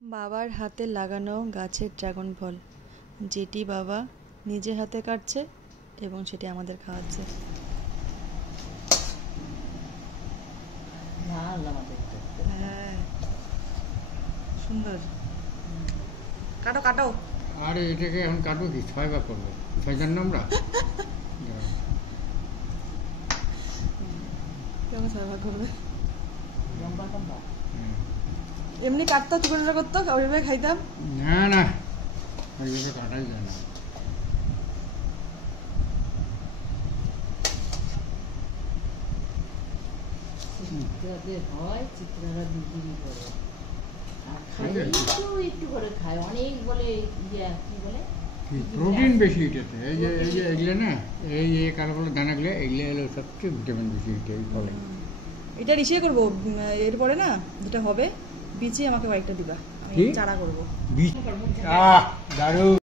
বাবার হাতে লাগানো গাছের ড্রাগন ফল, যেটি বাবা নিজে হাতে কাটছে এবং সেটি আমাদের খাওয়াচ্ছে। হ্যাঁ, সুন্দর। কাটো কাটো। আরে এটাকে এখন কাটবো কি? 6 ভাগ করবো, 6 জন না আমরা। কেমন সার্ভার করবে? এমনি কাটতো, টুকরো করতো, ওইভাবে খাইতাম। না না, ওইভাবে কাটাই যায় না। হয় চিত্রারা বিক্রি করে আর খাই একটু করে খায়, অনেক বলে কি বলে প্রোটিন বেশি এটাতে। এই যে এগুলো না, এই কালো কালো দানাগুলো, এগুলো হলো সবচেয়ে ভিটামিন বেশি এই ফলে। এটা রিসিয়ে করবো এরপরে না, যেটা হবে বিচি আমাকে কয়েকটা দিবা, আমি চারা করবো। দারুণ।